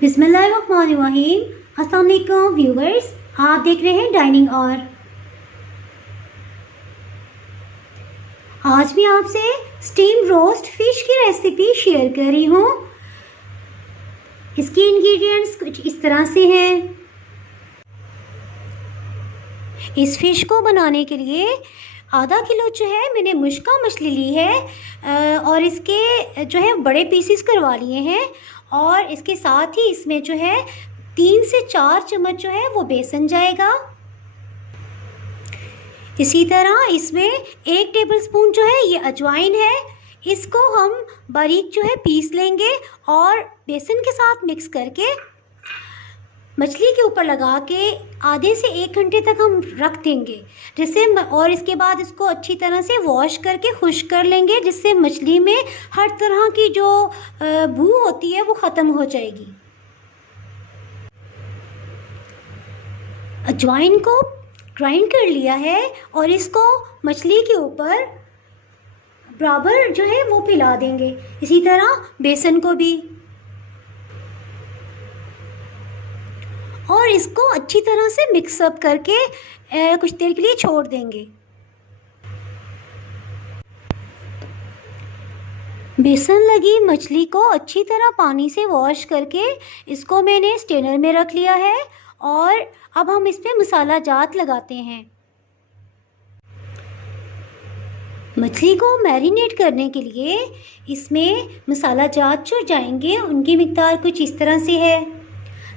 बिस्मिल्लाहिर्रहमानिर्रहीम। अस्सलाम वालेकुम व्यूवर्स, आप देख रहे हैं डाइनिंग और। आज मैं आपसे स्टीम रोस्ट फिश की रेसिपी शेयर कर रही हूँ। इसके इंग्रेडिएंट्स कुछ इस तरह से हैं। इस फिश को बनाने के लिए आधा किलो जो है मैंने मुश्का मछली ली है और इसके जो है बड़े पीसेस करवा लिए हैं। और इसके साथ ही इसमें जो है 3 से 4 चम्मच जो है वो बेसन जाएगा। इसी तरह इसमें 1 टेबलस्पून जो है ये अजवाइन है। इसको हम बारीक जो है पीस लेंगे और बेसन के साथ मिक्स करके मछली के ऊपर लगा के आधे से 1 घंटे तक हम रख देंगे, जिससे और इसके बाद इसको अच्छी तरह से वॉश करके खुश्क कर लेंगे, जिससे मछली में हर तरह की जो बू होती है वो ख़त्म हो जाएगी। अजवाइन को ग्राइंड कर लिया है और इसको मछली के ऊपर बराबर जो है वो पिला देंगे। इसी तरह बेसन को भी, और इसको अच्छी तरह से मिक्सअप करके कुछ देर के लिए छोड़ देंगे। बेसन लगी मछली को अच्छी तरह पानी से वॉश करके इसको मैंने स्ट्रेनर में रख लिया है और अब हम इस पे मसाला जात लगाते हैं। मछली को मैरिनेट करने के लिए इसमें मसाला जात जो जाएंगे उनकी मिक़दार कुछ इस तरह से है।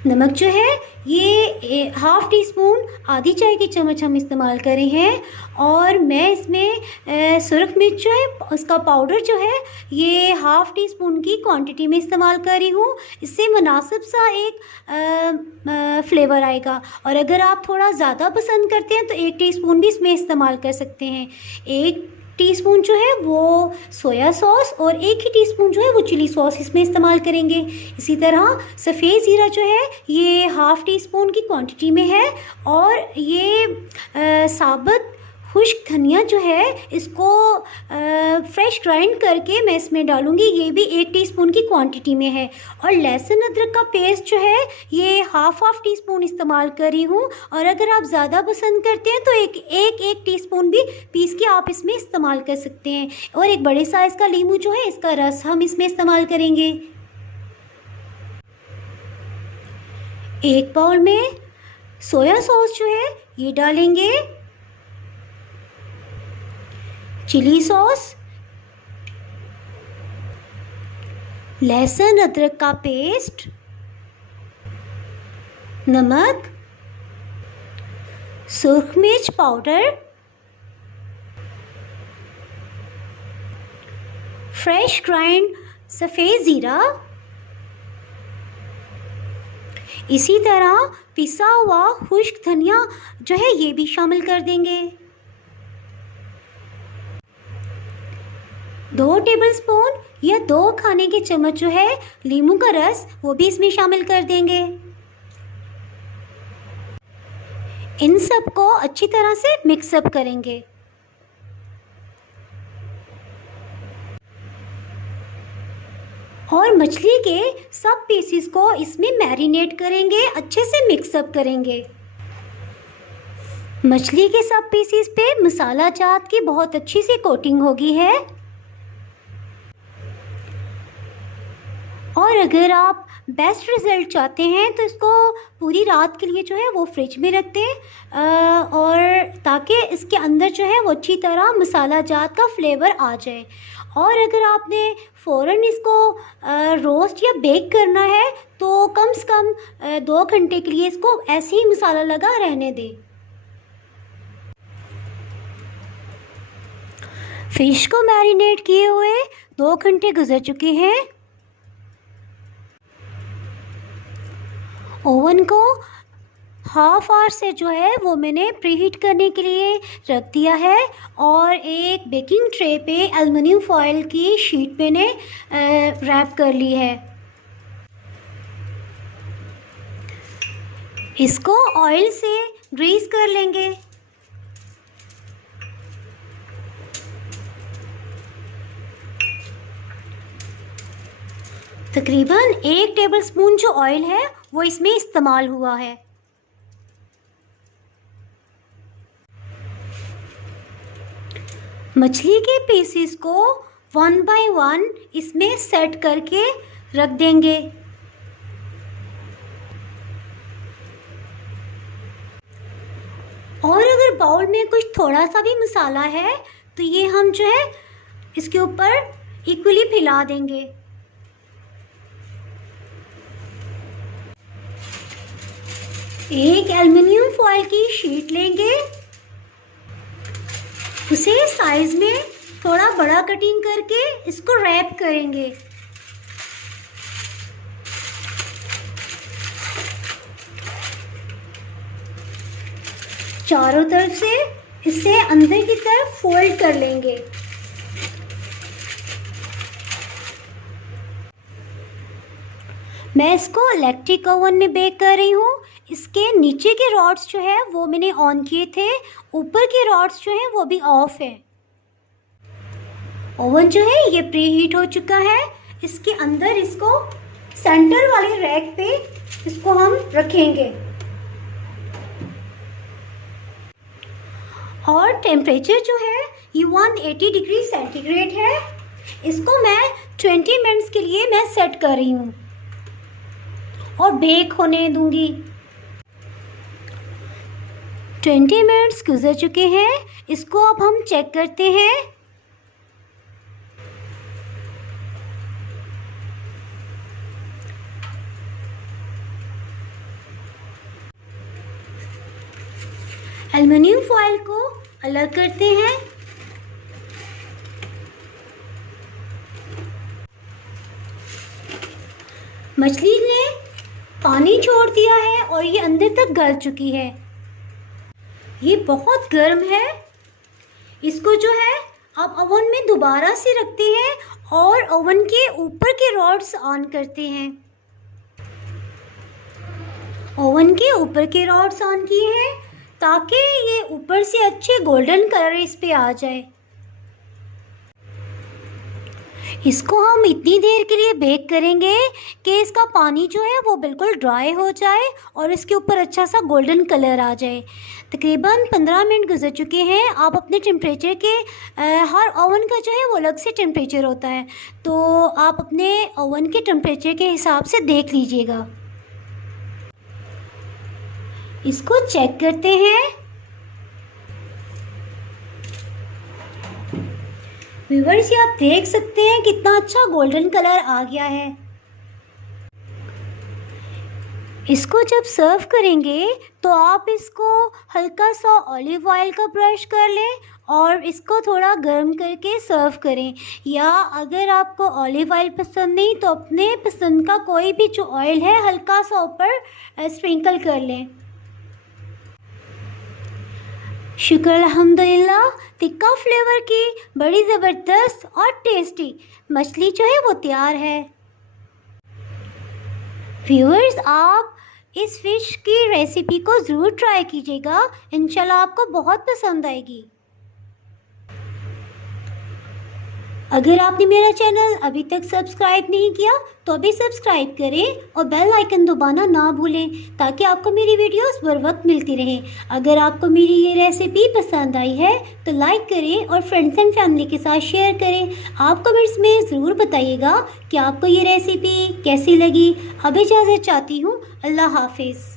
नमक जो है ये हाफ़ टी स्पून, आधी चाय की चम्मच हम इस्तेमाल कर रहे हैं। और मैं इसमें सुरख मिर्च जो है उसका पाउडर जो है ये हाफ़ टी स्पून की क्वांटिटी में इस्तेमाल कर रही हूँ। इससे मुनासिब सा एक फ्लेवर आएगा। और अगर आप थोड़ा ज़्यादा पसंद करते हैं तो 1 टीस्पून भी इसमें इस्तेमाल कर सकते हैं। 1 टीस्पून जो है वो सोया सॉस और 1 ही टीस्पून जो है वो चिली सॉस इसमें इस्तेमाल करेंगे। इसी तरह सफ़ेद ज़ीरा जो है ये हाफ़ टी स्पून की क्वांटिटी में है। और ये साबुत खुश्क धनिया जो है इसको फ्रेश ग्राइंड करके मैं इसमें डालूँगी, ये भी 1 टीस्पून की क्वांटिटी में है। और लहसुन अदरक का पेस्ट जो है ये हाफ़ टीस्पून इस्तेमाल कर रही हूँ। और अगर आप ज़्यादा पसंद करते हैं तो एक टीस्पून भी पीस के आप इसमें इस्तेमाल कर सकते हैं। और एक बड़े साइज़ का नींबू जो है इसका रस हम इसमें इस्तेमाल करेंगे। एक बाउल में सोया सॉस जो है ये डालेंगे, चिली सॉस, लहसुन अदरक का पेस्ट, नमक, सुर्ख मिर्च पाउडर, फ्रेश ग्राइंड सफ़ेद ज़ीरा, इसी तरह पिसा हुआ खुश्क धनिया जो है ये भी शामिल कर देंगे। 2 टेबलस्पून या 2 खाने के चम्मच जो है नींबू का रस वो भी इसमें शामिल कर देंगे। इन सब को अच्छी तरह से मिक्सअप करेंगे। और मछली के सब पीसेस को इसमें मैरिनेट करेंगे, अच्छे से मिक्सअप करेंगे। मछली के सब पीसेस पे मसाला जात की बहुत अच्छी सी कोटिंग होगी है। और अगर आप बेस्ट रिज़ल्ट चाहते हैं तो इसको पूरी रात के लिए जो है वो फ्रिज में रख दें और ताकि इसके अंदर जो है वो अच्छी तरह मसाला जात का फ्लेवर आ जाए। और अगर आपने फ़ौरन इसको रोस्ट या बेक करना है तो कम से कम 2 घंटे के लिए इसको ऐसे ही मसाला लगा रहने दें। फ़िश को मैरिनेट किए हुए 2 घंटे गुजर चुके हैं। ओवन को हाफ़ आवर से जो है वो मैंने प्रीहीट करने के लिए रख दिया है। और एक बेकिंग ट्रे पे एल्युमिनियम फॉयल की शीट मैंने रैप कर ली है। इसको ऑयल से ग्रीस कर लेंगे। तकरीबन 1 टेबलस्पून जो ऑयल है वो इसमें इस्तेमाल हुआ है। मछली के पीसेस को 1 बाय 1 इसमें सेट करके रख देंगे। और अगर बाउल में कुछ थोड़ा सा भी मसाला है तो ये हम जो है इसके ऊपर इक्वली फैला देंगे। एक एल्युमिनियम फॉयल की शीट लेंगे, उसे साइज में थोड़ा बड़ा कटिंग करके इसको रैप करेंगे। चारों तरफ से इसे अंदर की तरफ फोल्ड कर लेंगे। मैं इसको इलेक्ट्रिक ओवन में बेक कर रही हूँ। इसके नीचे के रॉड्स जो है वो मैंने ऑन किए थे, ऊपर के रॉड्स जो हैं वो भी ऑफ है। ओवन जो है ये प्री हीट हो चुका है। इसके अंदर इसको सेंटर वाले रैक पे इसको हम रखेंगे और टेम्परेचर जो है ये 180 डिग्री सेंटीग्रेड है। इसको मैं 20 मिनट्स के लिए मैं सेट कर रही हूँ और बेक होने दूंगी। 20 मिनट्स गुजर चुके हैं। इसको अब हम चेक करते हैं। एल्युमिनियम फॉयल को अलग करते हैं। मछली ने पानी छोड़ दिया है और ये अंदर तक गल चुकी है। ये बहुत गर्म है। इसको जो है अब ओवन में दोबारा से रखते हैं और ओवन के ऊपर के रॉड्स ऑन करते हैं। ओवन के ऊपर के रॉड्स ऑन किए हैं ताकि ये ऊपर से अच्छे गोल्डन कलर इस पे आ जाए। इसको हम इतनी देर के लिए बेक करेंगे कि इसका पानी जो है वो बिल्कुल ड्राई हो जाए और इसके ऊपर अच्छा सा गोल्डन कलर आ जाए। तकरीबन 15 मिनट गुजर चुके हैं। आप अपने टेम्परेचर के हर ओवन का जो है वो अलग से टेम्परेचर होता है, तो आप अपने ओवन के टेम्परेचर के हिसाब से देख लीजिएगा। इसको चेक करते हैं। व्यूअर्स, ये आप देख सकते हैं कितना अच्छा गोल्डन कलर आ गया है। इसको जब सर्व करेंगे तो आप इसको हल्का सा ऑलिव ऑयल का ब्रश कर लें और इसको थोड़ा गर्म करके सर्व करें। या अगर आपको ऑलिव ऑयल पसंद नहीं तो अपने पसंद का कोई भी जो ऑयल है हल्का सा ऊपर स्प्रिंकल कर लें। शुक्र अल्हम्दुलिल्लाह, तिक्का फ्लेवर की बड़ी ज़बरदस्त और टेस्टी मछली जो है वो तैयार है। व्यूअर्स, आप इस फ़िश की रेसिपी को ज़रूर ट्राई कीजिएगा, इंशाल्लाह आपको बहुत पसंद आएगी। अगर आपने मेरा चैनल अभी तक सब्सक्राइब नहीं किया तो अभी सब्सक्राइब करें और बेल आइकन दबाना ना भूलें ताकि आपको मेरी वीडियोस बर वक्त मिलती रहे। अगर आपको मेरी ये रेसिपी पसंद आई है तो लाइक करें और फ्रेंड्स एंड फैमिली के साथ शेयर करें। आप कमेंट्स में ज़रूर बताइएगा कि आपको ये रेसिपी कैसी लगी। अब इजाज़त चाहती हूँ। अल्लाह हाफिज़।